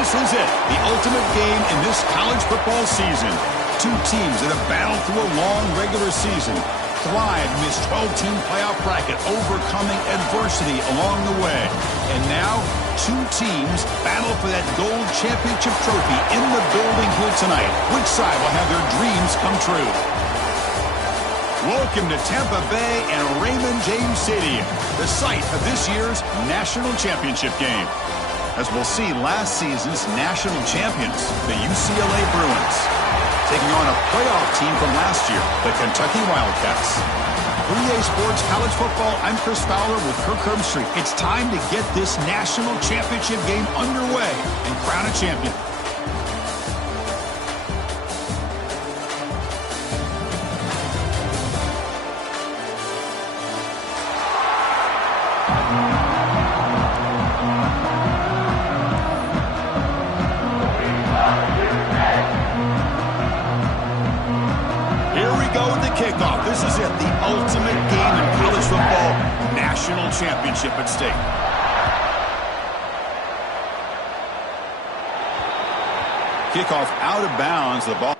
This is it, the ultimate game in this college football season. Two teams that have battled through a long regular season, thrived in this 12-team playoff bracket, overcoming adversity along the way. And now, two teams battle for that gold championship trophy in the building here tonight. Which side will have their dreams come true? Welcome to Tampa Bay and Raymond James Stadium, the site of this year's national championship game. As we'll see, last season's national champions, the UCLA Bruins, taking on a playoff team from last year, the Kentucky Wildcats. For EA Sports College Football, I'm Chris Fowler with Kirk Herbstreit. It's time to get this national championship game underway and crown a champion. Kickoff. This is it, the ultimate game in college football, national championship at stake. Kickoff out of bounds, the ball.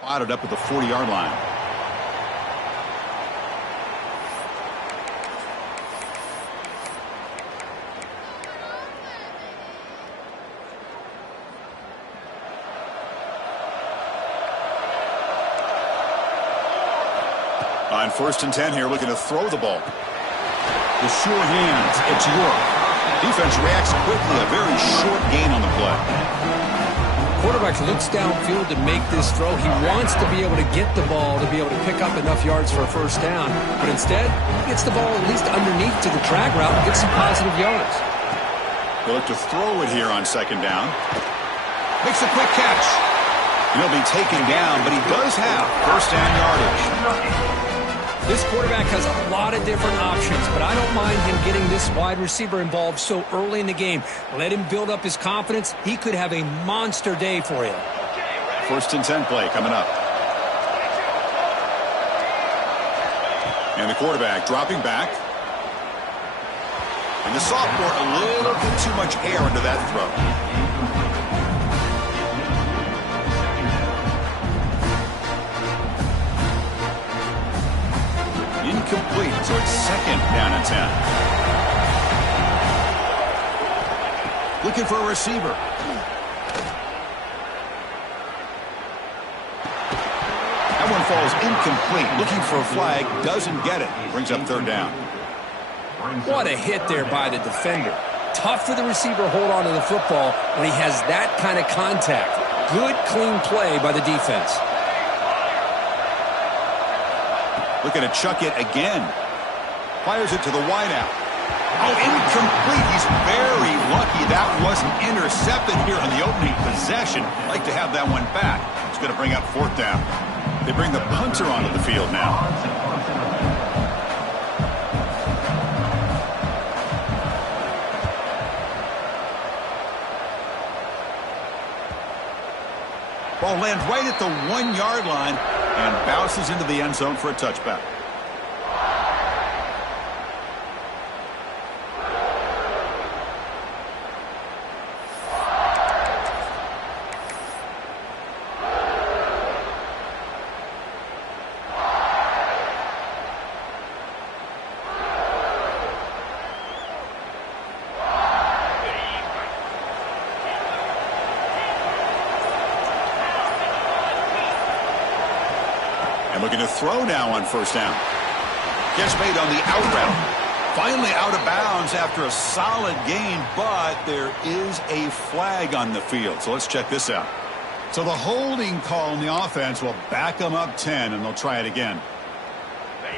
Spotted up at the 40-yard line. On 1st and 10 here, looking to throw the ball. With sure hands, it's York. Defense reacts quickly, a very short gain on the play. Quarterback looks downfield to make this throw. He wants to be able to get the ball to be able to pick up enough yards for a first down. But instead, he gets the ball at least underneath to the drag route and gets some positive yards. He'll look to throw it here on 2nd down. Makes a quick catch. He'll be taken down, but he does have first down yardage. This quarterback has a lot of different options, but I don't mind him getting this wide receiver involved so early in the game. Let him build up his confidence. He could have a monster day for you. 1st and 10 play coming up. And the quarterback dropping back. And the sophomore a little bit too much air into that throw. Incomplete, so it's 2nd down and 10. Looking for a receiver. That one falls incomplete. Looking for a flag, doesn't get it. Brings up 3rd down. What a hit there by the defender. Tough for the receiver to hold on to the football when he has that kind of contact. Good, clean play by the defense. Looking to chuck it again. Fires it to the wideout. Oh, incomplete. He's very lucky that wasn't intercepted here on the opening possession. Like to have that one back. It's going to bring up 4th down. They bring the punter onto the field now. Ball lands right at the 1-yard line and bounces into the end zone for a touchback. Looking to throw now on 1st down. Gets made on the out route. Finally out of bounds after a solid gain, but there is a flag on the field. So let's check this out. So the holding call on the offense will back them up 10, and they'll try it again.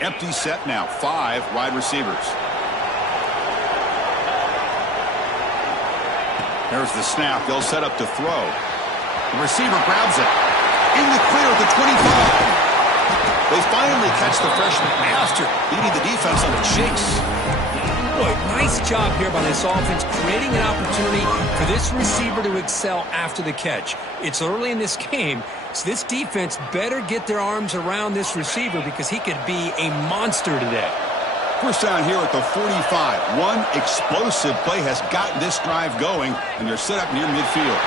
Empty set now. 5 wide receivers. There's the snap. They'll set up to throw. The receiver grabs it. In the clear at the 25. They finally catch the freshman after leading the defense on the chase. Boy, nice job here by this offense, creating an opportunity for this receiver to excel after the catch. It's early in this game, so this defense better get their arms around this receiver because he could be a monster today. 1st down here at the 45. One explosive play has gotten this drive going, and they're set up near midfield.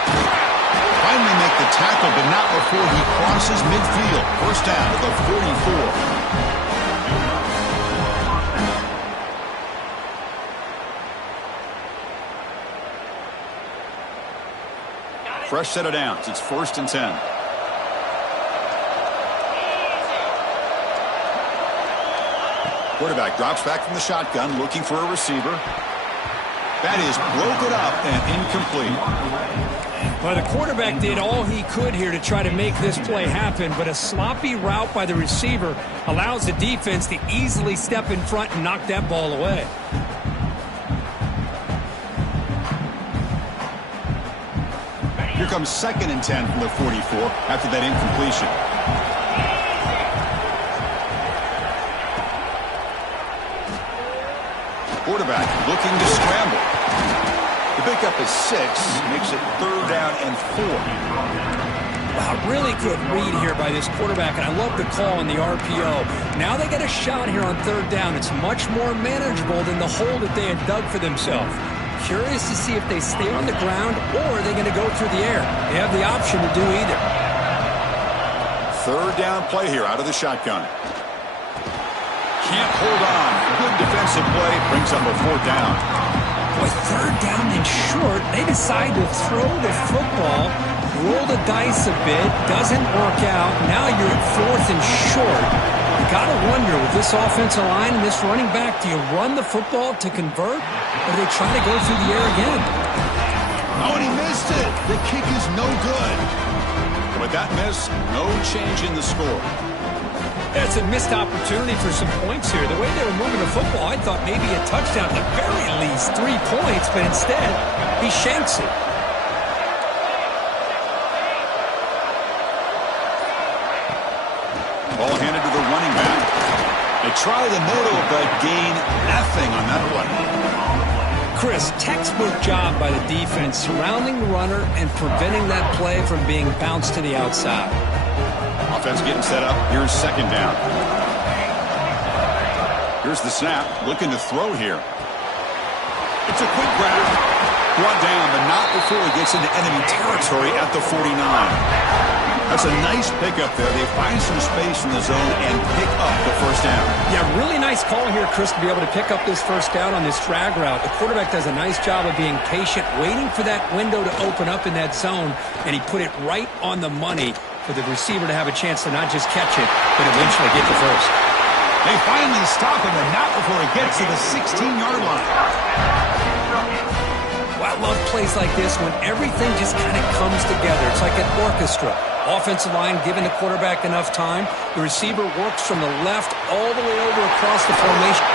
Finally make the tackle, but not before he crosses midfield. 1st down at the 44. Fresh set of downs. It's 1st and 10. Quarterback drops back from the shotgun, looking for a receiver. That is broken up and incomplete. Well, the quarterback did all he could here to try to make this play happen, but a sloppy route by the receiver allows the defense to easily step in front and knock that ball away. Here comes 2nd and 10 from the 44 after that incompletion. Quarterback looking to scramble. The pickup is 6, makes it 3rd down and 4. Wow, really good read here by this quarterback, and I love the call on the RPO. Now they get a shot here on 3rd down. It's much more manageable than the hole that they had dug for themselves. Curious to see if they stay on the ground or are they going to go through the air. They have the option to do either. 3rd down play here out of the shotgun. Can't hold on. Good defensive play. Brings up a 4th down. With 3rd down and short, they decide to throw the football, roll the dice a bit, doesn't work out. Now you're at 4th and short. You got to wonder, with this offensive line and this running back, do you run the football to convert, or do they try to go through the air again? Oh, and he missed it. The kick is no good. With that miss, no change in the score. That's a missed opportunity for some points here. The way they were moving the football, I thought maybe a touchdown, at the very least 3 points, but instead, he shanks it. Ball handed to the running back. They try the middle, but gain nothing on that one. Chris, textbook job by the defense, surrounding the runner and preventing that play from being bounced to the outside. Offense getting set up. Here's 2nd down. Here's the snap. Looking to throw here. It's a quick grab. Brought down, but not before he gets into enemy territory at the 49. That's a nice pickup there. They find some space in the zone and pick up the 1st down. Yeah, really nice call here, Chris, to be able to pick up this 1st down on this drag route. The quarterback does a nice job of being patient, waiting for that window to open up in that zone, and he put it right on the money for the receiver to have a chance to not just catch it, but eventually get the 1st. They finally stop him, and not before it gets to the 16-yard line. Well, I love plays like this when everything just kind of comes together. It's like an orchestra. Offensive line giving the quarterback enough time. The receiver works from the left all the way over across the formation.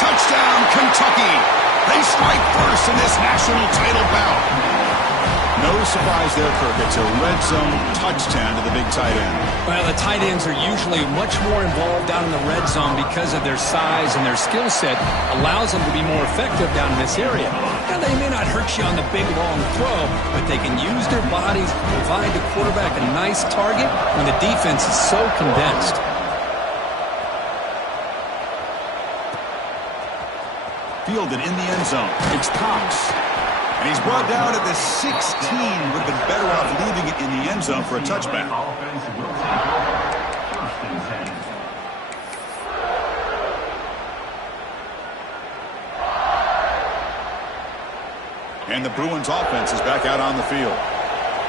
Touchdown, Kentucky! They strike first in this national title bout. No surprise there, Kirk. It's a red zone touchdown to the big tight end. Well, the tight ends are usually much more involved down in the red zone because of their size and their skill set allows them to be more effective down in this area. Now, they may not hurt you on the big, long throw, but they can use their bodies to provide the quarterback a nice target when the defense is so condensed. Fielded in the end zone. It's Cox. And he's brought down at the 16. Would have been better off leaving it in the end zone for a touchback. And the Bruins offense is back out on the field.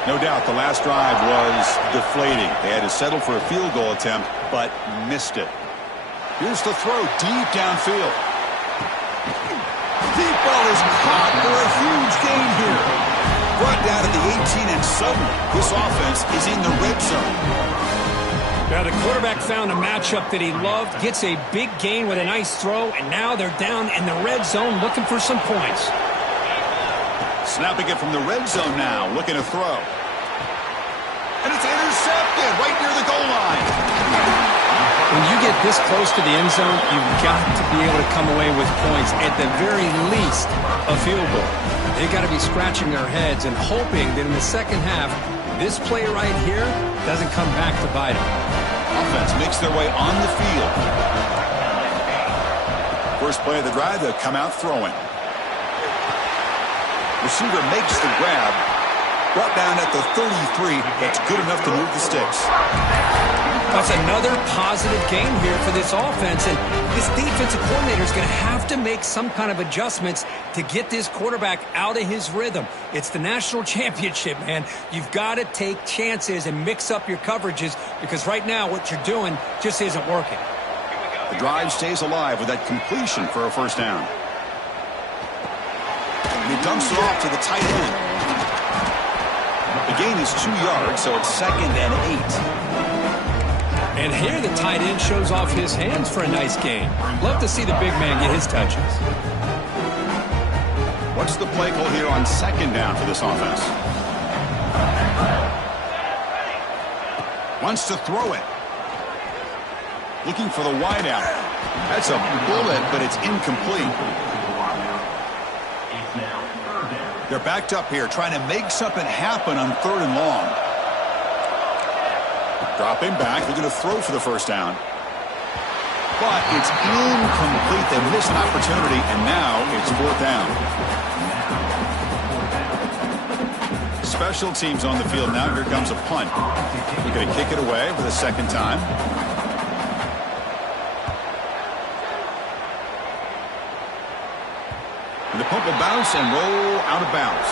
No doubt the last drive was deflating. They had to settle for a field goal attempt, but missed it. Here's the throw deep downfield. Deep ball is caught for a huge gain here. Brought down at the 18, and suddenly this offense is in the red zone. Now the quarterback found a matchup that he loved, gets a big gain with a nice throw, and now they're down in the red zone looking for some points. Snapping it from the red zone now, looking to throw. And it's intercepted right near the goal line. When you get this close to the end zone, you've got to be able to come away with points, at the very least, a field goal. They've got to be scratching their heads and hoping that in the second half, this play right here doesn't come back to bite them. Offense makes their way on the field. First play of the drive, they'll come out throwing. Receiver makes the grab. Brought down at the 33. That's good enough to move the sticks. That's another positive game here for this offense, and this defensive coordinator is going to have to make some kind of adjustments to get this quarterback out of his rhythm. It's the national championship, man. You've got to take chances and mix up your coverages because right now what you're doing just isn't working. The drive stays alive with that completion for a first down. And he dumps it off to the tight end. The gain is 2 yards, so it's 2nd and 8. And here the tight end shows off his hands for a nice gain. Love to see the big man get his touches. What's the play call here on 2nd down for this offense? Wants to throw it. Looking for the wide out. That's a bullet, but it's incomplete. They're backed up here, trying to make something happen on 3rd and long. Dropping back, they're going to throw for the first down. But it's incomplete. They missed an opportunity, and now it's 4th down. Special teams on the field now. Here comes a punt. They're going to kick it away for the 2nd time. And the punt will bounce and roll out of bounds.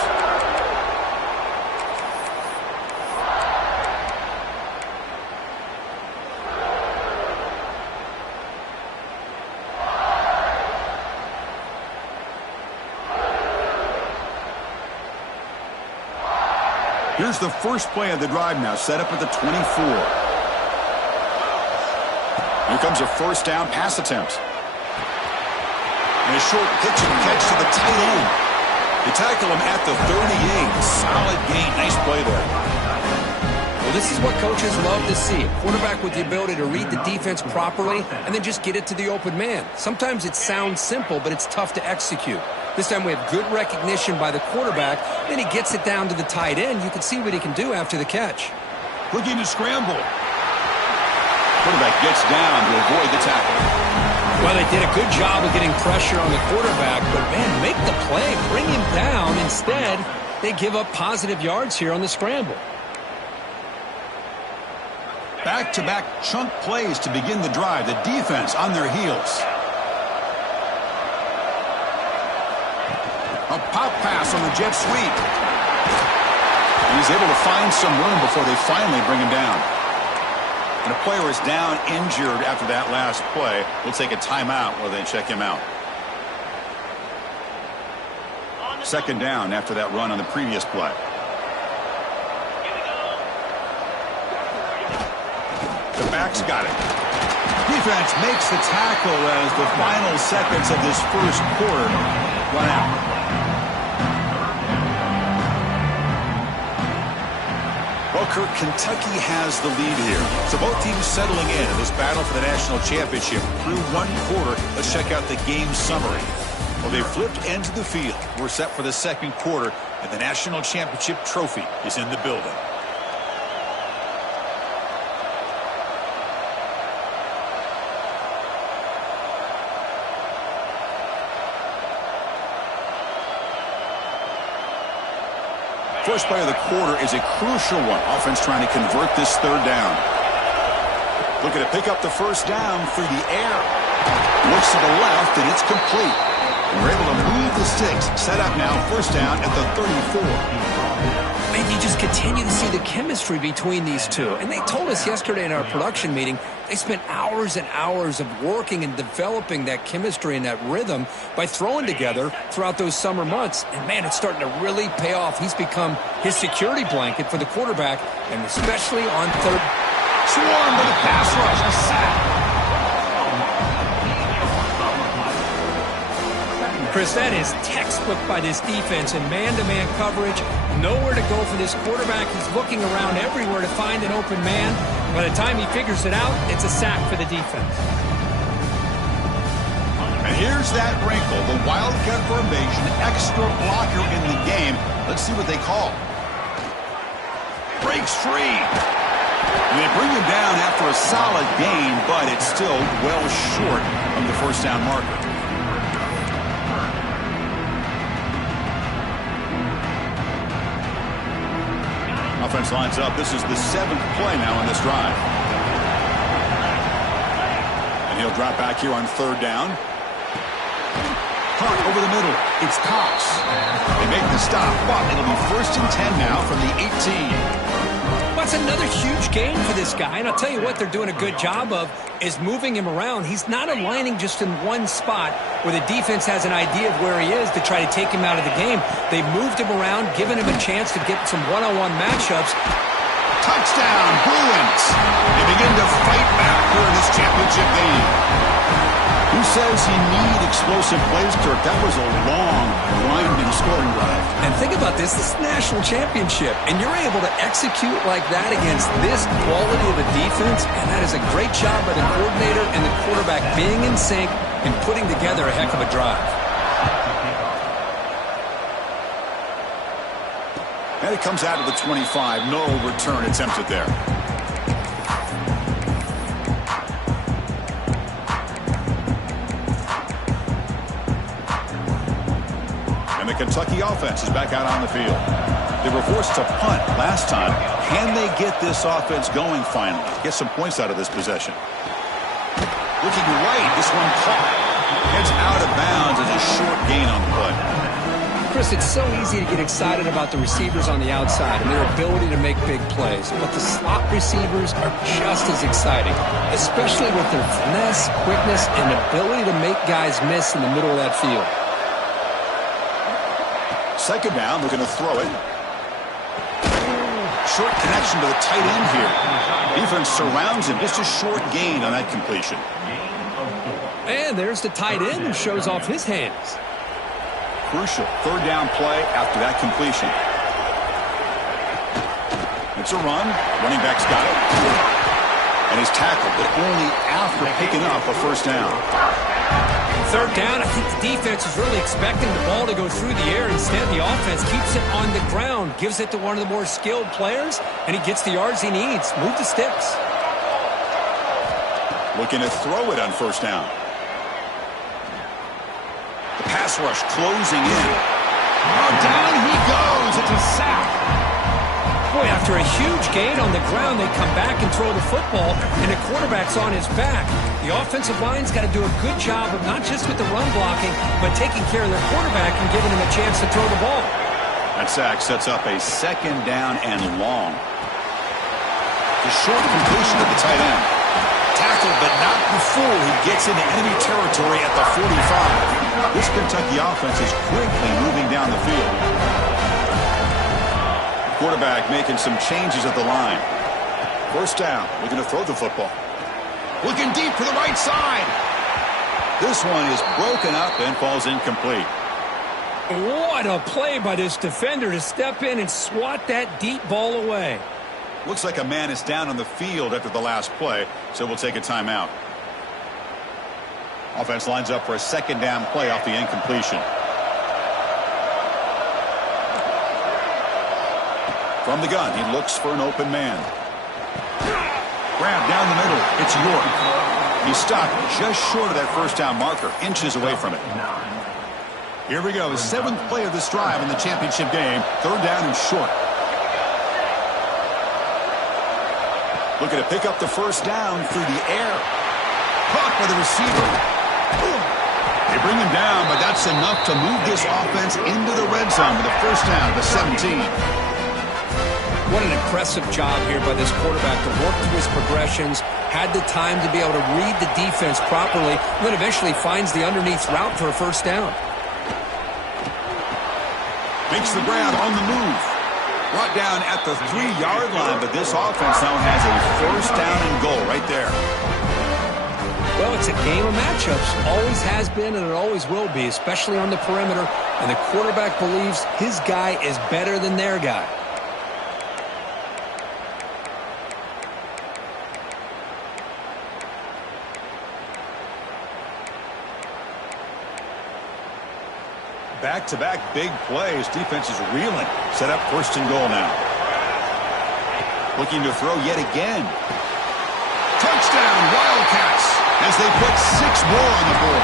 Here's the first play of the drive now, set up at the 24. Here comes a first down pass attempt. And a short pitch and catch to the tight end. They tackle him at the 38. Solid gain. Nice play there. Well, this is what coaches love to see. A quarterback with the ability to read the defense properly and then just get it to the open man. Sometimes it sounds simple, but it's tough to execute. This time we have good recognition by the quarterback. Then he gets it down to the tight end. You can see what he can do after the catch. Looking to scramble. Quarterback gets down to avoid the tackle. Well, they did a good job of getting pressure on the quarterback, but, man, make the play, bring him down. Instead, they give up positive yards here on the scramble. Back-to-back chunk plays to begin the drive. The defense on their heels. A pop pass on the jet sweep. And he's able to find some room before they finally bring him down. And a player is down injured after that last play. We'll take a timeout while they check him out. Second down after that run on the previous play. The back's got it. Defense makes the tackle as the final seconds of this first quarter run out. Well, Kirk, Kentucky has the lead here. So both teams settling in this battle for the national championship through one quarter. Let's check out the game summary. Well, they flipped ends of the field. We're set for the second quarter, and the national championship trophy is in the building. First play of the quarter is a crucial one. Offense trying to convert this third down. Looking to pick up the first down through the air. Looks to the left, and it's complete. And we're able to move the sticks. Set up now, first down at the 34. Man, you just continue to see the chemistry between these two. And they told us yesterday in our production meeting, they spent hours and hours of working and developing that chemistry and that rhythm by throwing together throughout those summer months. And, man, it's starting to really pay off. He's become his security blanket for the quarterback, and especially on third. Swarmed by the pass rush. A sack. Chris, that is textbook by this defense in man-to-man coverage. Nowhere to go for this quarterback. He's looking around everywhere to find an open man. By the time he figures it out, it's a sack for the defense. And here's that wrinkle, the Wildcat formation, extra blocker in the game. Let's see what they call. Breaks free. And they bring him down after a solid gain, but it's still well short of the first down marker. Offense lines up. This is the 7th play now on this drive. And he'll drop back here on third down. Hunt over the middle. It's Cox. They make the stop, but it'll be first and 10 now from the 18. That's another huge game for this guy, and I'll tell you what they're doing a good job of is moving him around. He's not aligning just in one spot where the defense has an idea of where he is to try to take him out of the game. They've moved him around, given him a chance to get some one-on-one matchups. Touchdown, Bruins! They begin to fight back here in this championship game. Who says you need explosive plays, Kirk? That was a long, winding scoring drive. And think about this. This is a national championship, and you're able to execute like that against this quality of a defense, and that is a great job by the coordinator and the quarterback being in sync and putting together a heck of a drive. And it comes out of the 25. No return attempted there. And the Kentucky offense is back out on the field. They were forced to punt last time. Can they get this offense going finally? Get some points out of this possession. Looking right, this one caught. It's out of bounds as a short gain on the play. Chris, it's so easy to get excited about the receivers on the outside and their ability to make big plays. But the slot receivers are just as exciting, especially with their finesse, quickness, and ability to make guys miss in the middle of that field. Second down, looking to throw it. Short connection to the tight end here. Defense surrounds him. Just a short gain on that completion. And there's the tight end who shows off his hands. Crucial third down play after that completion. It's a run. Running back's got it. And he's tackled, but only after picking up a first down. Third down, I think the defense is really expecting the ball to go through the air. Instead, the offense keeps it on the ground, gives it to one of the more skilled players, and he gets the yards he needs. Move the sticks. Looking to throw it on first down. The pass rush closing in. Oh, down he goes. It's a sack. Boy, after a huge gain on the ground, they come back and throw the football, and the quarterback's on his back. The offensive line's got to do a good job of not just with the run blocking, but taking care of their quarterback and giving him a chance to throw the ball. That sack sets up a second down and long. The short completion to the tight end. Tackled, but not before he gets into enemy territory at the 45. This Kentucky offense is quickly moving down the field. Quarterback making some changes at the line. First down, looking to throw the football. Looking deep for the right side. This one is broken up and falls incomplete. What a play by this defender to step in and swat that deep ball away. Looks like a man is down on the field after the last play, so we'll take a timeout. Offense lines up for a second down play off the incompletion. From the gun, he looks for an open man. Grab down the middle. It's York. He stopped just short of that first down marker, inches away from it. Here we go, 7th play of this drive in the championship game. Third down and short. Looking to pick up the first down through the air. Caught by the receiver. They bring him down, but that's enough to move this offense into the red zone with a first down to 17. What an impressive job here by this quarterback to work through his progressions, had the time to be able to read the defense properly, and then eventually finds the underneath route for a first down. Makes the grab on the move. Brought down at the 3-yard line, but this offense now has a first down and goal right there. Well, it's a game of matchups. Always has been and it always will be, especially on the perimeter. And the quarterback believes his guy is better than their guy. Back-to-back big plays. Defense is reeling. Set up first and goal now. Looking to throw yet again. Touchdown, Wildcats, as they put 6 more on the board.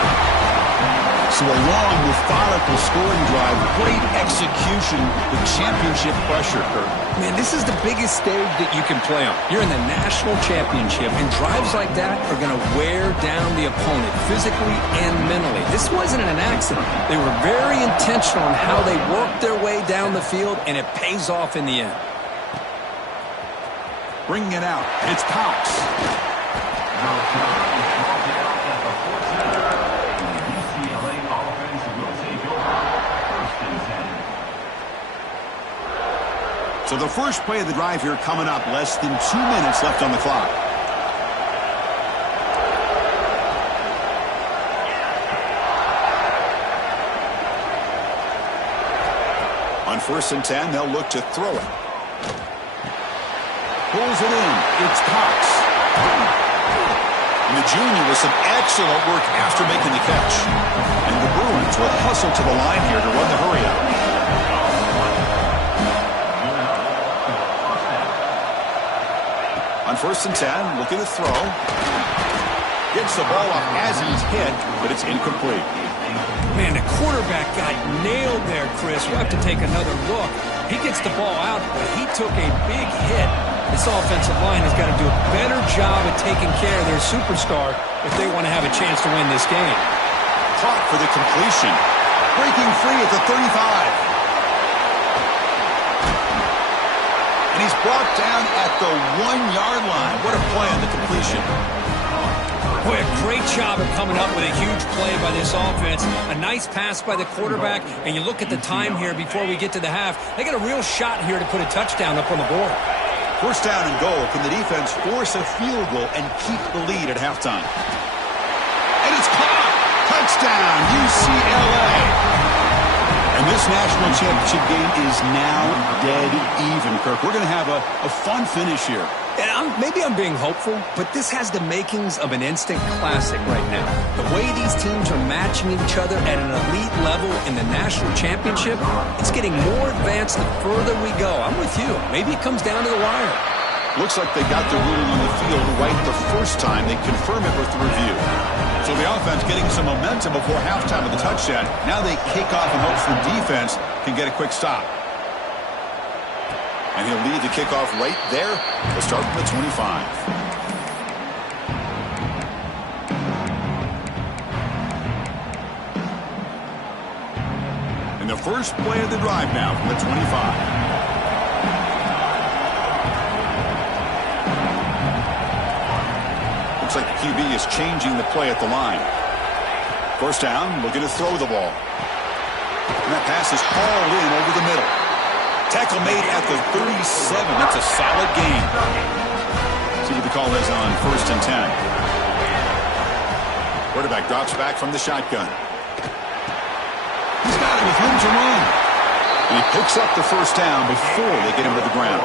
So a long, methodical scoring drive. Great execution with championship pressure, Kurt. Man, this is the biggest stage that you can play on. You're in the national championship, and drives like that are going to wear down the opponent physically and mentally. This wasn't an accident. They were very intentional on how they worked their way down the field, and it pays off in the end. Bringing it out. It's Cox. So the first play of the drive here coming up. Less than 2 minutes left on the clock. On 1st and 10, they'll look to throw it. Pulls it in. It's Cox. And the junior with some excellent work after making the catch. And the Bruins will hustle to the line here to run the hurry out. On 1st and 10, looking to throw. Gets the ball off as he's hit, but it's incomplete. Man, the quarterback got nailed there, Chris. You have to take another look. He gets the ball out, but he took a big hit. This offensive line has got to do a better job at taking care of their superstar if they want to have a chance to win this game. Caught for the completion. Breaking free at the 35. And he's brought down at the 1-yard line. What a play on the completion. Boy, a great job of coming up with a huge play by this offense. A nice pass by the quarterback. And you look at the time here before we get to the half. They got a real shot here to put a touchdown up on the board. First down and goal. Can the defense force a field goal and keep the lead at halftime? And it's caught. Touchdown, UCLA. And this national championship game is now dead even, Kirk. We're going to have a fun finish here. And maybe I'm being hopeful, but this has the makings of an instant classic right now. The way these teams are matching each other at an elite level in the national championship, it's getting more advanced the further we go. I'm with you. Maybe it comes down to the wire. Looks like they got the ruling on the field right the first time. They confirm it with the review. So the offense getting some momentum before halftime of the touchdown. Now they kick off in hopes the defense can get a quick stop. And he'll lead the kickoff right there. We'll start from the 25. And the first play of the drive now from the 25. QB is changing the play at the line. First down, looking to throw the ball. And that pass is hauled in over the middle. Tackle made at the 37. That's a solid gain. See what the call is on 1st and 10. Quarterback drops back from the shotgun. He's got it with room to run. And he picks up the first down before they get him to the ground.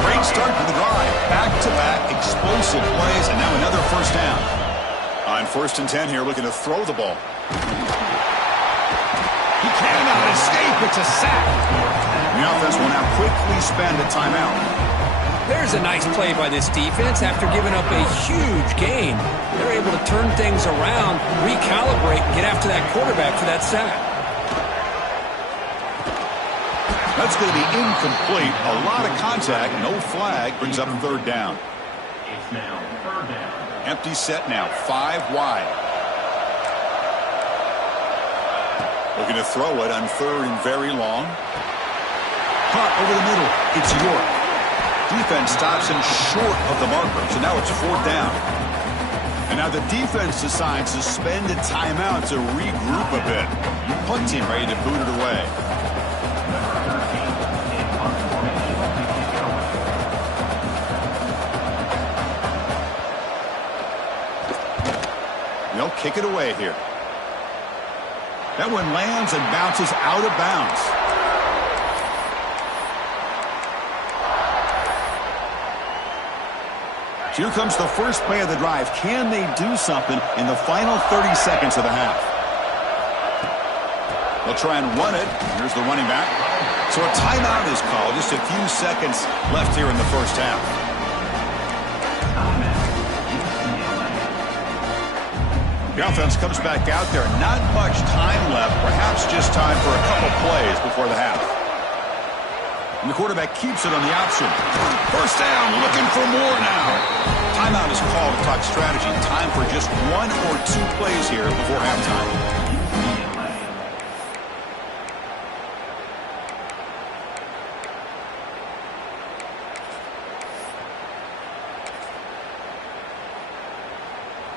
Great start to the drive. Back-to-back explosive plays, and now another first down. On 1st and 10 here, looking to throw the ball. He cannot escape. It's a sack. The offense will now quickly spend a timeout. There's a nice play by this defense. After giving up a huge gain, they're able to turn things around, recalibrate, and get after that quarterback for that sack. That's going to be incomplete. A lot of contact. No flag. Brings up 3rd down. It's now 3rd down. Empty set now. 5 wide. Looking to throw it on 3rd and very long. Caught over the middle. It's York. Defense stops him short of the marker. So now it's 4th down. And now the defense decides to spend a timeout to regroup a bit. Punt team ready to boot it away. They'll kick it away here. That one lands and bounces out of bounds. Here comes the first play of the drive. Can they do something in the final 30 seconds of the half? They'll try and run it. Here's the running back. So a timeout is called. Just a few seconds left here in the first half. The offense comes back out there. Not much time left. Perhaps just time for a couple plays before the half. And the quarterback keeps it on the option. First down, looking for more now. Timeout is called to talk strategy. Time for just 1 or 2 plays here before halftime.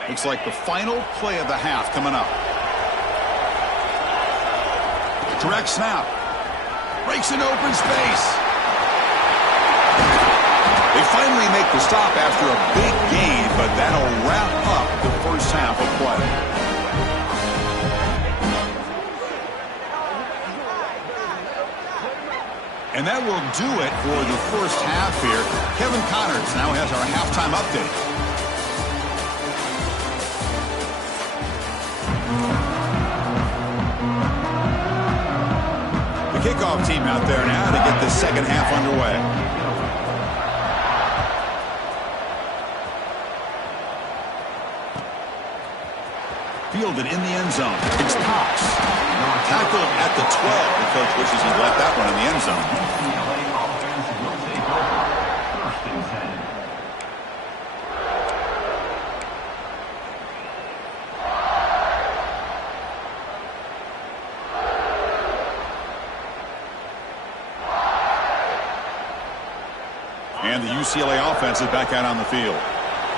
Looks like the final play of the half coming up. Direct snap. Breaks in open space. They finally make the stop after a big gain, but that'll wrap up the first half of play. And that will do it for the first half here. Kevin Connors now has our halftime update. The kickoff team out there now to get the second half underway. Fielded in the end zone. It's Cox. Tackled at the 12. The coach wishes he'd left that one in the end zone. UCLA offense will take over. 1st and 10. And the UCLA offense is back out on the field.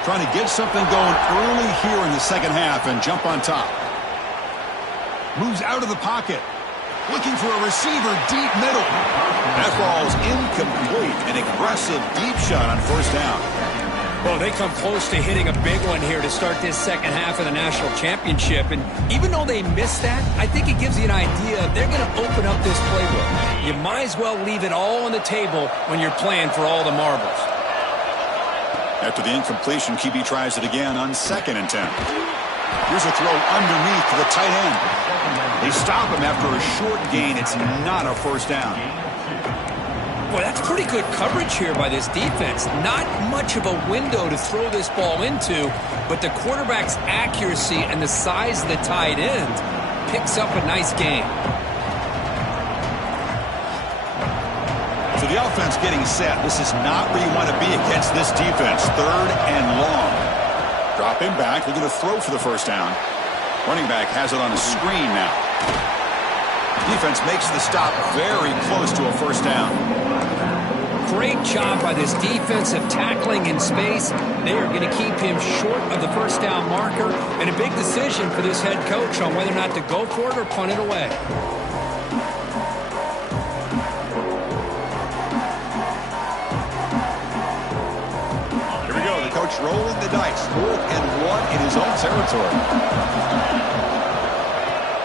Trying to get something going early here in the second half and jump on top. Moves out of the pocket. Looking for a receiver deep middle. That ball's incomplete. An aggressive deep shot on first down. Well, they come close to hitting a big one here to start this second half of the national championship. And even though they missed that, I think it gives you an idea they're going to open up this playbook. You might as well leave it all on the table when you're playing for all the marbles. After the incompletion, QB tries it again on 2nd and 10. Here's a throw underneath to the tight end. They stop him after a short gain. It's not a first down. Boy, that's pretty good coverage here by this defense. Not much of a window to throw this ball into, but the quarterback's accuracy and the size of the tight end picks up a nice gain. So the offense getting set. This is not where you want to be against this defense. 3rd and long. Drop him back. Looking to throw for the first down. Running back has it on a screen now. Defense makes the stop very close to a first down. great job by this defensive tackling in space. They are going to keep him short of the first down marker, and a big decision for this head coach on whether or not to go for it or punt it away. Here we go. The coach rolling the dice. 4th and 1 in his own territory.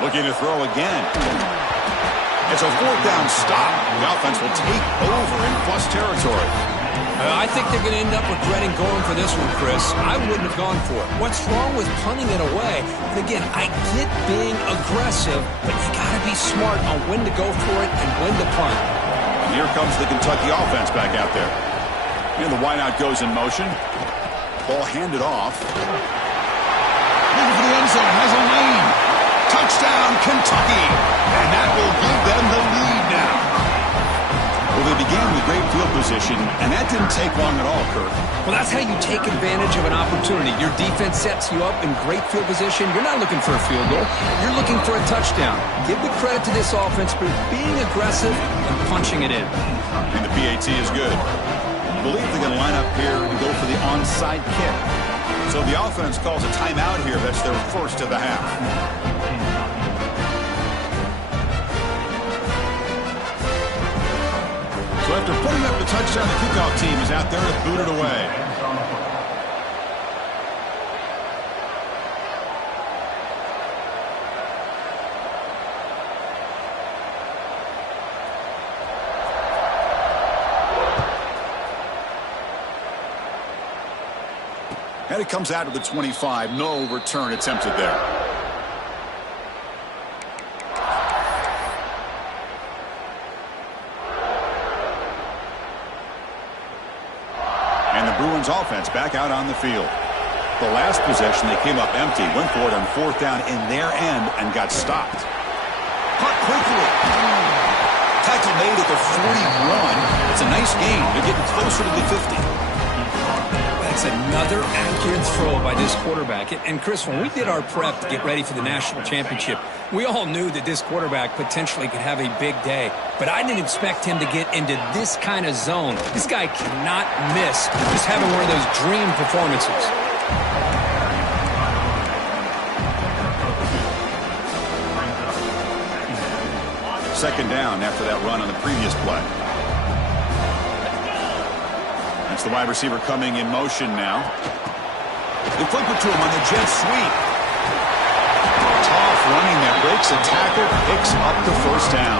Looking to throw again. It's a 4th down stop. The offense will take over in plus territory. I think they're going to end up regretting going for this one, Chris. I wouldn't have gone for it. What's wrong with punting it away? And again, I get being aggressive, but you got to be smart on when to go for it and when to punt. And here comes the Kentucky offense back out there. And the wideout goes in motion. Ball handed off. Looking for the end zone. Has a lane. Touchdown, Kentucky. And that will give them the lead now. Well, they began with great field position, and that didn't take long at all, Kirk. Well, that's how you take advantage of an opportunity. Your defense sets you up in great field position. You're not looking for a field goal. You're looking for a touchdown. Give the credit to this offense for being aggressive and punching it in. And the PAT is good. I believe they're going to line up here and go for the onside kick. So the offense calls a timeout here. That's their first of the half. So after putting up the touchdown, the kickoff team is out there to boot it away. And it comes out of the 25. No return attempted there. And the Bruins offense back out on the field. The last possession, they came up empty, went for it on 4th down in their end and got stopped. Caught quickly. Tackle made at the 41. It's a nice gain. They're getting closer to the 50. That's another accurate throw by this quarterback. And Chris, when we did our prep to get ready for the national championship, we all knew that this quarterback potentially could have a big day. But I didn't expect him to get into this kind of zone. This guy cannot miss just having one of those dream performances. Second down after that run on the previous play. That's the wide receiver coming in motion now. They flip it to him on the jet sweep. Tough running that breaks a tackle, picks up the first down.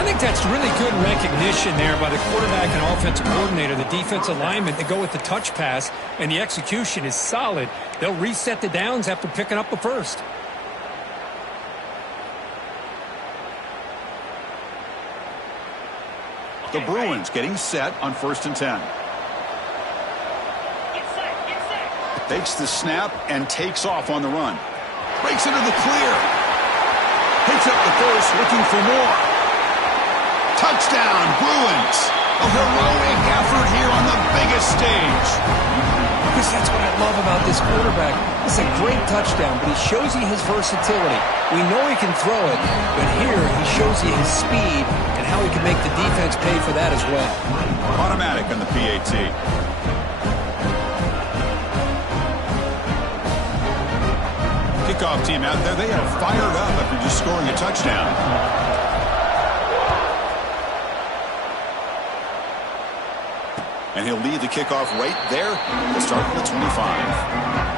I think that's really good recognition there by the quarterback and offensive coordinator, the defensive lineman, to go with the touch pass, and the execution is solid. They'll reset the downs after picking up the first. The Bruins getting set on 1st and 10. Takes the snap and takes off on the run. Breaks into the clear. Picks up the first, looking for more. Touchdown, Bruins. A heroic effort here on the biggest stage. Because that's what I love about this quarterback. It's a great touchdown, but he shows you his versatility. We know he can throw it, but here he shows you his speed and how he can make the defense pay for that as well. Automatic on the PAT. Kickoff team out there, they are fired up after just scoring a touchdown. And he'll lead the kickoff right there to start at the 25.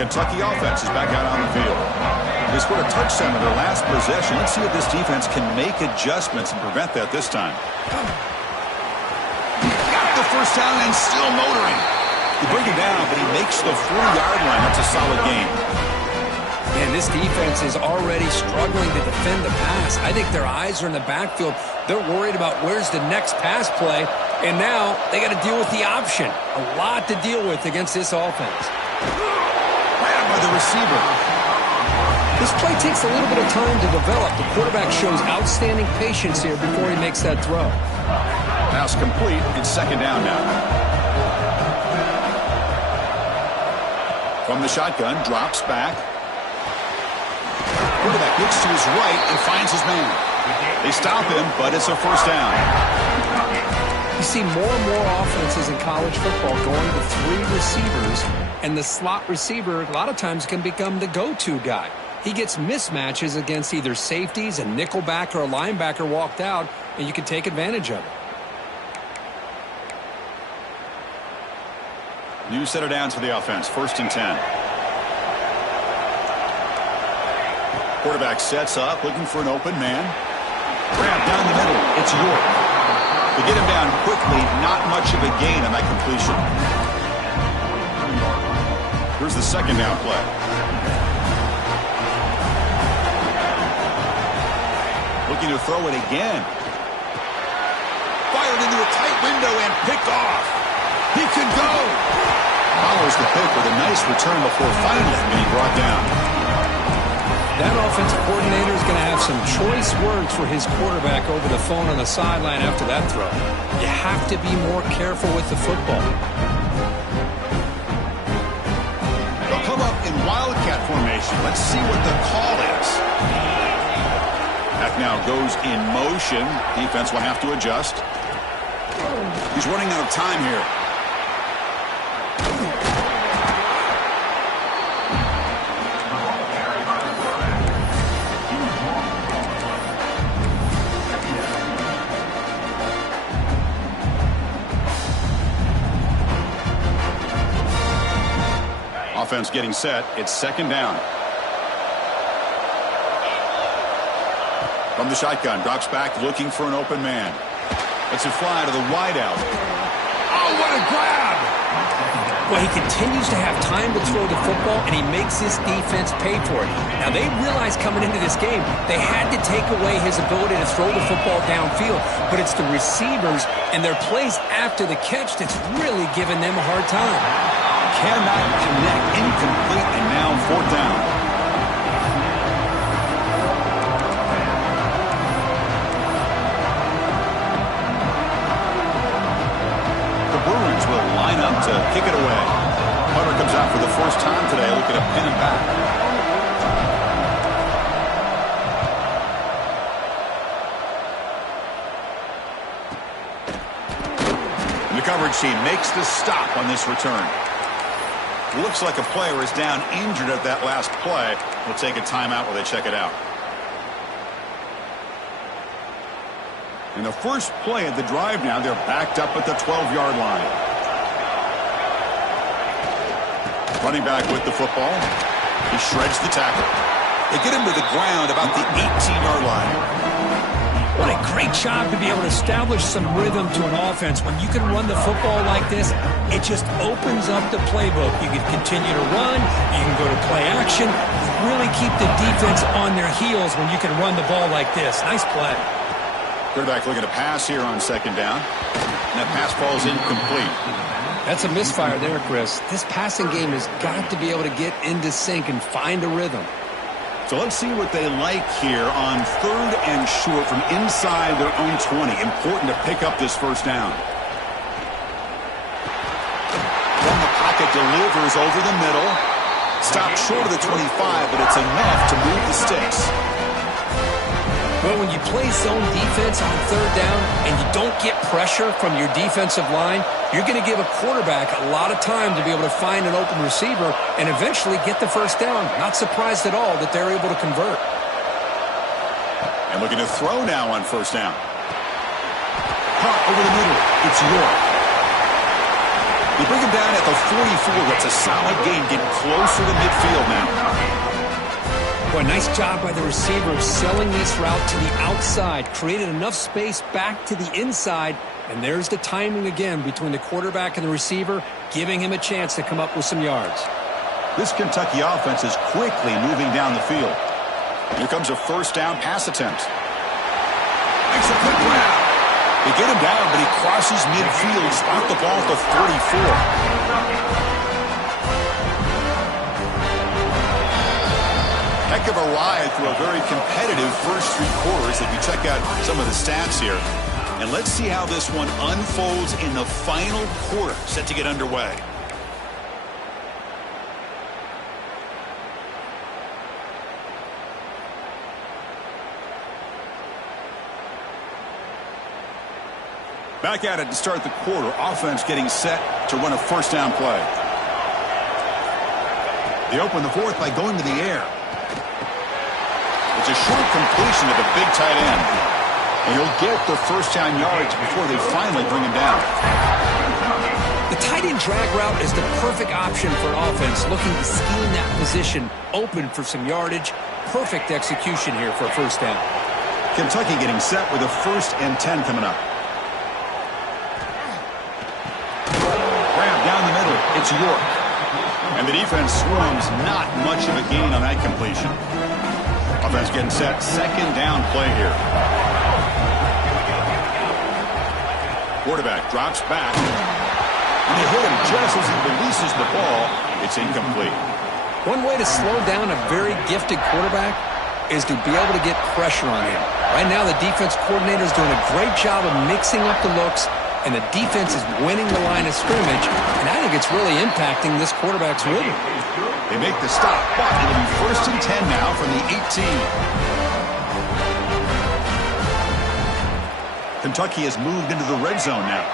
Kentucky offense is back out on the field. They scored a touchdown in their last possession. Let's see if this defense can make adjustments and prevent that this time. Got the first down and still motoring. They bring it down, but he makes the 40-yard line. That's a solid gain. Man, this defense is already struggling to defend the pass. I think their eyes are in the backfield. They're worried about where's the next pass play, and now they got to deal with the option. A lot to deal with against this offense. By the receiver. This play takes a little bit of time to develop. The quarterback shows outstanding patience here before he makes that throw. Pass complete. It's second down now. From the shotgun, drops back. Quarterback looks to his right and finds his man. They stop him, but it's a first down. You see more and more offenses in college football going to 3 receivers, and the slot receiver a lot of times can become the go-to guy. He gets mismatches against either safeties, a nickelback, or a linebacker walked out, and you can take advantage of it. New set of downs for the offense. 1st and 10. Quarterback sets up, looking for an open man. Grab down the middle. It's York. They get him down quickly. Not much of a gain on that completion. Here's the second down play. Looking to throw it again. Fired into a tight window and picked off. He can go. Follows the pick with a nice return before finally being brought down. That offensive coordinator is going to have some choice words for his quarterback over the phone on the sideline after that throw. You have to be more careful with the football. They'll come up in wildcat formation. Let's see what the call is. Back now goes in motion. Defense will have to adjust. He's running out of time here. Offense getting set. It's second down. From the shotgun, drops back looking for an open man. Lets it fly to the wideout. Oh, what a grab! Well, he continues to have time to throw the football, and he makes this defense pay for it. Now, they realized coming into this game they had to take away his ability to throw the football downfield, but it's the receivers and their plays after the catch that's really giving them a hard time. Cannot connect, incomplete, and now 4th down. The Bruins will line up to kick it away. Hunter comes out for the first time today, looking to pin him back. And the coverage team makes the stop on this return. Looks like a player is down injured at that last play. We'll take a timeout while they check it out. In the first play of the drive now, they're backed up at the 12-yard line. Running back with the football. He shreds the tackle. They get him to the ground about the 18-yard line. What a great job to be able to establish some rhythm to an offense. When you can run the football like this, it just opens up the playbook. You can continue to run. You can go to play action. Really keep the defense on their heels when you can run the ball like this. Nice play. Quarterback looking to pass here on second down. And that pass falls incomplete. That's a misfire there, Chris. This passing game has got to be able to get into sync and find a rhythm. So let's see what they like here on 3rd and short from inside their own 20. Important to pick up this first down. From the pocket, delivers over the middle. Stopped short of the 25, but it's enough to move the sticks. Well, when you play zone defense on 3rd down and you don't get pressure from your defensive line, you're going to give a quarterback a lot of time to be able to find an open receiver and eventually get the first down. Not surprised at all that they're able to convert. And looking to throw now on first down. Caught over the middle. It's York. They bring him down at the 44. That's a solid gain, getting closer to midfield now. Boy, nice job by the receiver selling this route to the outside. Created enough space back to the inside. And there's the timing again between the quarterback and the receiver, giving him a chance to come up with some yards. This Kentucky offense is quickly moving down the field. Here comes a first down pass attempt. Makes a quick grab. They get him down, but he crosses midfield. Spot the ball at the 44. Heck of a ride through a very competitive first 3 quarters. If you check out some of the stats here, And let's see how this one unfolds in the final quarter, set to get underway. Back at it to start the quarter. Offense getting set to run a first down play. They open the fourth by going to the air. It's a short completion to the big tight end. And he'll get the first down yards before they finally bring him down. The tight end drag route is the perfect option for an offense looking to scheme that position open for some yardage. Perfect execution here for a first down. Kentucky getting set with a 1st and 10 coming up. Down the middle, it's York. And the defense swarms, not much of a gain on that completion. Offense getting set, 2nd down play here. Quarterback drops back. And they hit him just as he releases the ball. It's incomplete. One way to slow down a very gifted quarterback is to be able to get pressure on him. Right now, the defense coordinator is doing a great job of mixing up the looks, and the defense is winning the line of scrimmage, and I think it's really impacting this quarterback's rhythm. They make the stop, but it'll be 1st and 10 now from the 18. Kentucky has moved into the red zone now.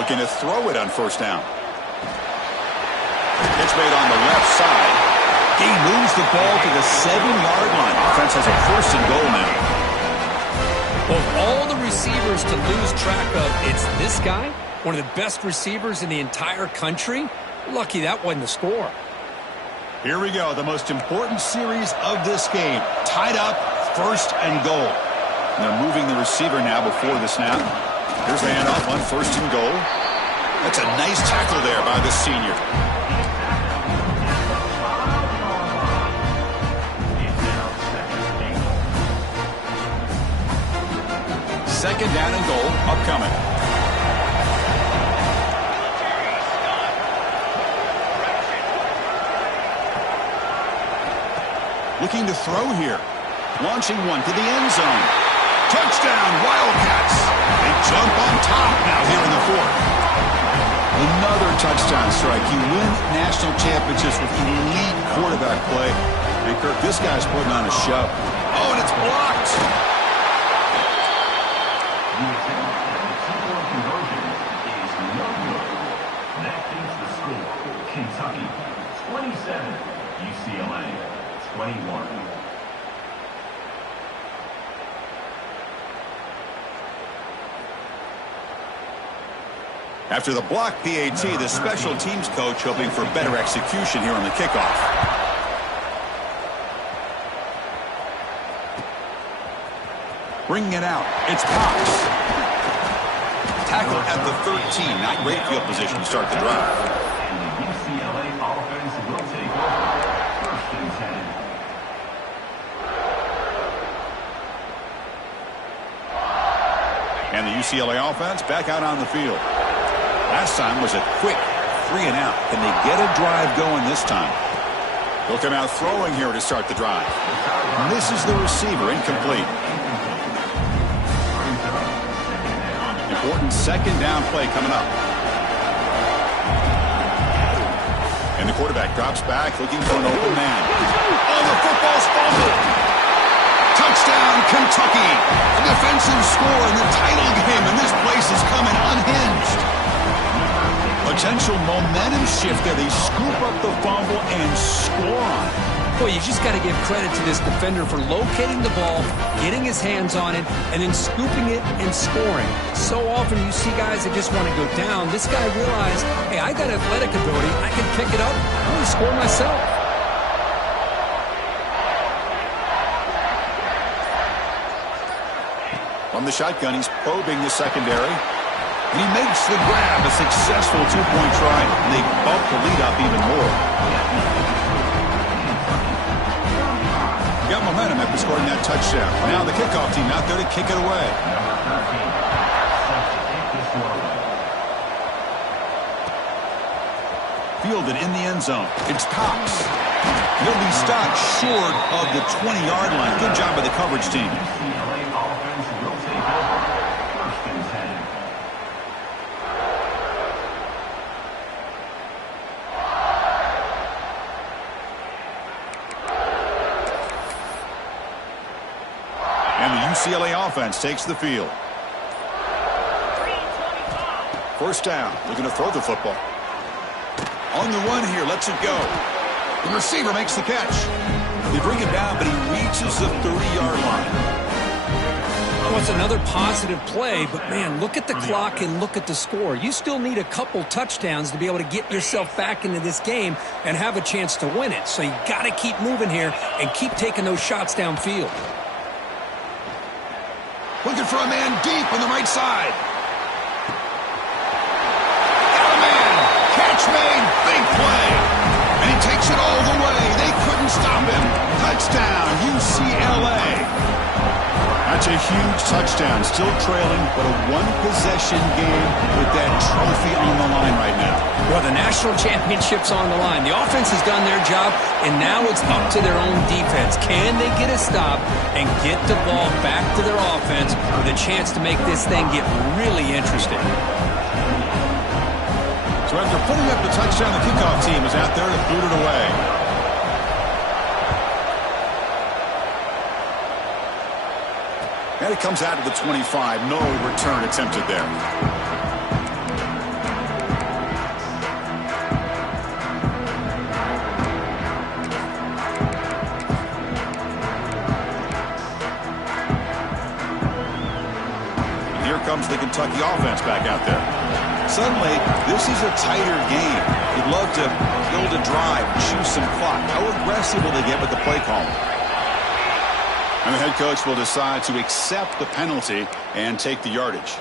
Looking to throw it on 1st down. Pitch made on the left side. He moves the ball to the 7-yard line. Offense has a 1st and goal now. Well, all the receivers to lose track of, it's this guy, one of the best receivers in the entire country. Lucky that wasn't the score. Here we go, the most important series of this game. Tied up, 1st and goal. And they're moving the receiver now before the snap. Here's the handoff on 1st and goal. That's a nice tackle there by the senior. Second down and goal, upcoming. Looking to throw here. Launching one to the end zone. Touchdown, Wildcats. They jump on top now here in the 4th. Another touchdown strike. You win national championships with elite quarterback play. And Kirk, this guy's putting on a show. Oh, and it's blocked. Conversion is no good. That keeps the score. Kentucky 27, UCLA 21. After the block PAT, the special teams coach hoping for better execution here on the kickoff. Bringing it out, it's Cox. Tackle at the 13, not great field position to start the drive. And the UCLA offense will take over. 1st and 10. And the UCLA offense back out on the field. Last time was a quick 3 and out. Can they get a drive going this time? They'll come out throwing here to start the drive. Misses the receiver, incomplete. Important 2nd down play coming up. And the quarterback drops back looking for an open man. Oh, the football's fumbled. Touchdown, Kentucky. A defensive score in the title game, and this place is coming unhinged. Potential momentum shift there. They scoop up the fumble and score on it. Boy, you just got to give credit to this defender for locating the ball, getting his hands on it, and then scooping it and scoring. So often you see guys that just want to go down. This guy realized, hey, I got athletic ability. I can pick it up. I'm going to score myself. From the shotgun, he's probing the secondary. And he makes the grab, a successful 2-point try, and they bump the lead up even more. Got momentum after scoring that touchdown. Now the kickoff team out there to kick it away. Fielded in the end zone. It's Cox. He'll be stopped short of the 20-yard line. Good job by the coverage team. UCLA offense will take over 1st and 10. And the UCLA offense takes the field. 1st down. Looking to throw the football. On the run here. Lets it go. The receiver makes the catch. They bring him down, but he reaches the 30-yard line. Well, it's another positive play, but, man, look at the clock and look at the score. You still need a couple touchdowns to be able to get yourself back into this game and have a chance to win it. So you got to keep moving here and keep taking those shots downfield. Looking for a man deep on the right side. Got a man. Catch made. Big play. And he takes it all the way. They couldn't stop him. Touchdown, UCLA. That's a huge touchdown. Still trailing, but a one-possession game with that trophy on the line right now. Well, the national championship's on the line. The offense has done their job, and now it's up to their own defense. Can they get a stop and get the ball back to their offense with a chance to make this thing get really interesting? So after putting up the touchdown, the kickoff team is out there to boot it away. And it comes out to the 25. No return attempted there. And here comes the Kentucky offense back out there. Suddenly, this is a tighter game. You'd love to build a drive, choose some clock. How aggressive will they get with the play call? And the head coach will decide to accept the penalty and take the yardage.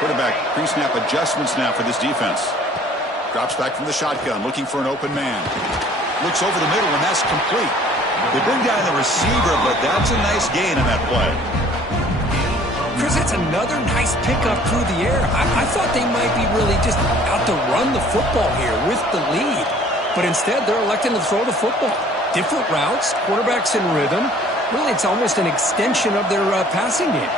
Quarterback pre-snap adjustments now for this defense. Drops back from the shotgun, looking for an open man. Looks over the middle, and that's complete. They bring down the receiver, but that's a nice gain on that play. Chris, that's another nice pickup through the air. I thought they might be really just out to run the football here with the lead. But instead, they're electing to throw the football. Different routes, quarterbacks in rhythm. Really, it's almost an extension of their passing game.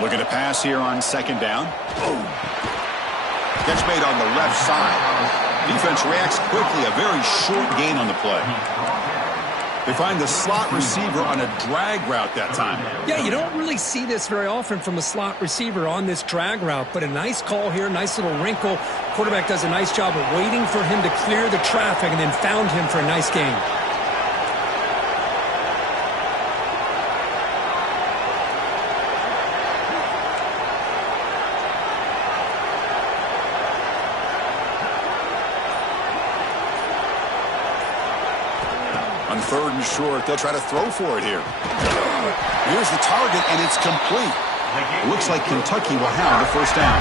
Looking to pass here on 2nd down. Catch made on the left side. Defense reacts quickly. A very short gain on the play. They find the slot receiver on a drag route that time. Yeah, you don't really see this very often from a slot receiver on this drag route, but a nice call here, nice little wrinkle. Quarterback does a nice job of waiting for him to clear the traffic and then found him for a nice gain. On 3rd and short, they'll try to throw for it here. Here's the target, and it's complete. It looks like Kentucky will have the 1st down.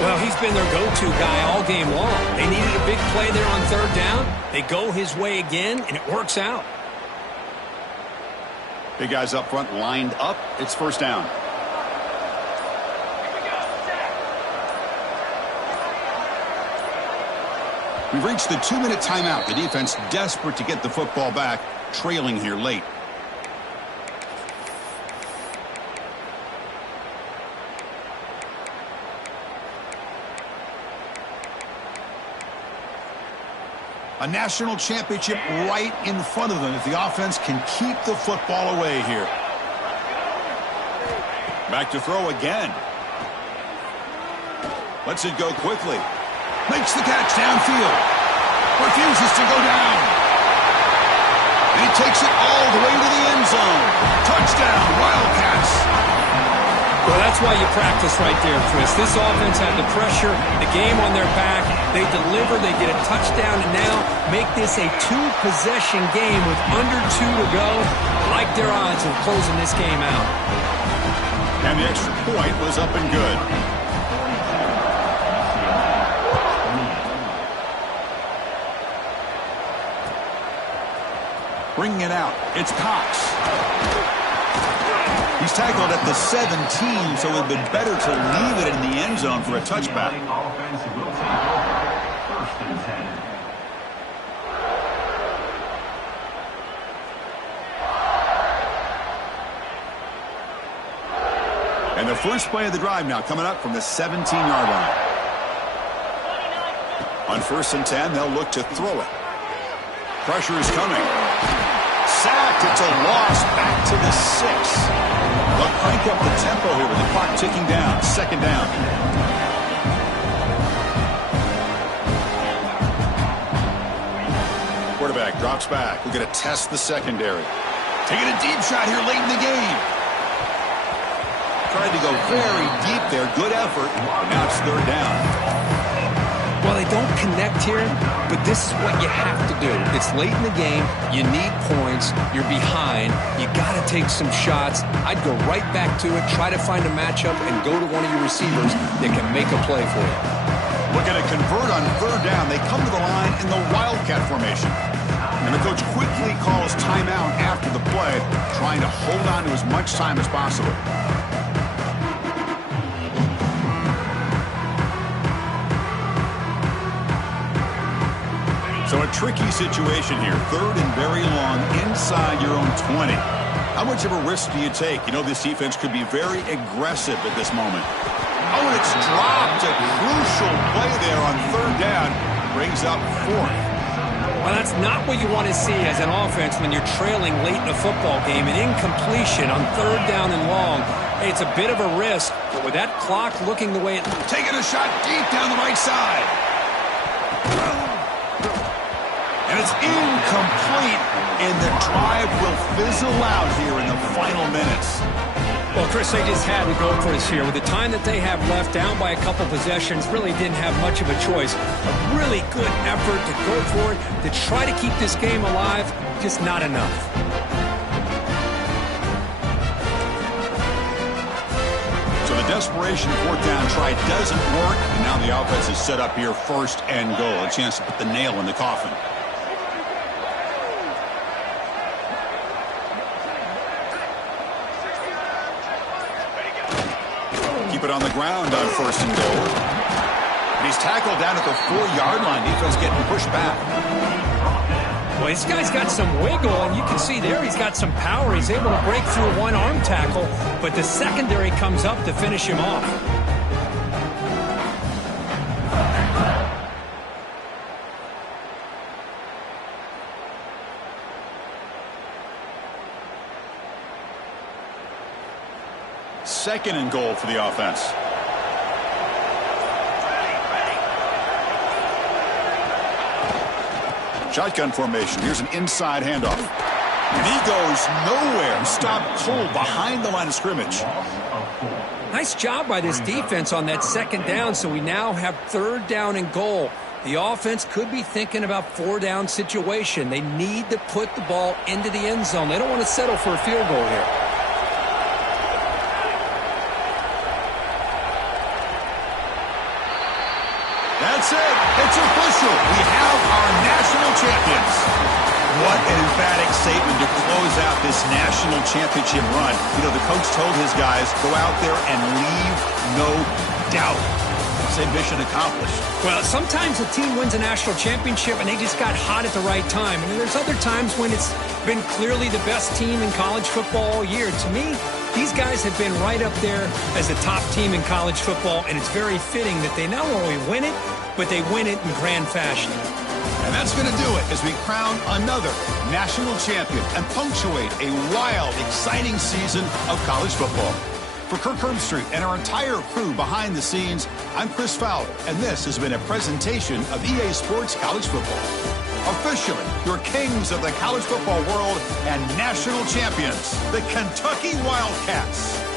Well, he's been their go-to guy all game long. They needed a big play there on 3rd down. They go his way again, and it works out. Big guys up front lined up. It's 1st down. We've reached the 2-minute timeout. The defense desperate to get the football back, trailing here late. A national championship right in front of them if the offense can keep the football away here. Back to throw again. Lets it go quickly. Makes the catch downfield. Refuses to go down. And he takes it all the way to the end zone. Touchdown, Wildcats. Well, that's why you practice right there, Chris. This offense had the pressure, the game on their back. They deliver, they get a touchdown, and now make this a 2-possession game with under 2 to go. I like their odds of closing this game out. And the extra point was up and good. Bringing it out, it's Cox. He's tackled at the 17, so it would have been better to leave it in the end zone for a touchback. Offense will take over. First and 10. And the first play of the drive now coming up from the 17-yard line. On first and 10, they'll look to throw it. Pressure is coming. Sacked. It's a loss back to the 6. They'll crank up the tempo here with the clock ticking down. Second down. Quarterback drops back. We're going to test the secondary. Taking a deep shot here late in the game. Tried to go very deep there. Good effort. But now it's third down. Well, they don't connect here, but this is what you have to do. It's late in the game. You need points. You're behind. You got to take some shots. I'd go right back to it, try to find a matchup, and go to one of your receivers that can make a play for you. Looking to convert on third down. They come to the line in the Wildcat formation. And the coach quickly calls timeout after the play, trying to hold on to as much time as possible. So a tricky situation here. Third and very long inside your own 20. How much of a risk do you take? You know, this defense could be very aggressive at this moment. Oh, and it's dropped. A crucial play there on third down. Brings up fourth. Well, that's not what you want to see as an offense when you're trailing late in a football game. An incompletion on third down and long. Hey, it's a bit of a risk, but with that clock looking the way it... Taking a shot deep down the right side. And it's incomplete, and the drive will fizzle out here in the final minutes. Well, Chris, they just had to go for this here. With the time that they have left, down by a couple possessions, really didn't have much of a choice. A really good effort to go for it, to try to keep this game alive, just not enough. So the desperation fourth down try doesn't work, and now the offense is set up here first and goal. A chance to put the nail in the coffin. Keep it on the ground on first and goal. And he's tackled down at the 4-yard line. Defense getting pushed back. Well, this guy's got some wiggle, and you can see there he's got some power. He's able to break through a one-arm tackle, but the secondary comes up to finish him off. Second and goal for the offense. Shotgun formation. Here's an inside handoff. And he goes nowhere. Stopped cold behind the line of scrimmage. Nice job by this defense on that second down, so we now have third down and goal. The offense could be thinking about four-down situation. They need to put the ball into the end zone. They don't want to settle for a field goal here. That's it. It's official. We have our national champions. What an emphatic statement to close out this national championship run. You know, the coach told his guys, go out there and leave no doubt. Say mission accomplished. Well, sometimes a team wins a national championship and they just got hot at the right time. And there's other times when it's been clearly the best team in college football all year. To me, these guys have been right up there as the top team in college football, and it's very fitting that they not only win it, but they win it in grand fashion. And that's going to do it as we crown another national champion and punctuate a wild, exciting season of college football. For Kirk Herbstreit and our entire crew behind the scenes, I'm Chris Fowler, and this has been a presentation of EA Sports College Football. Officially, your kings of the college football world and national champions, the Kentucky Wildcats.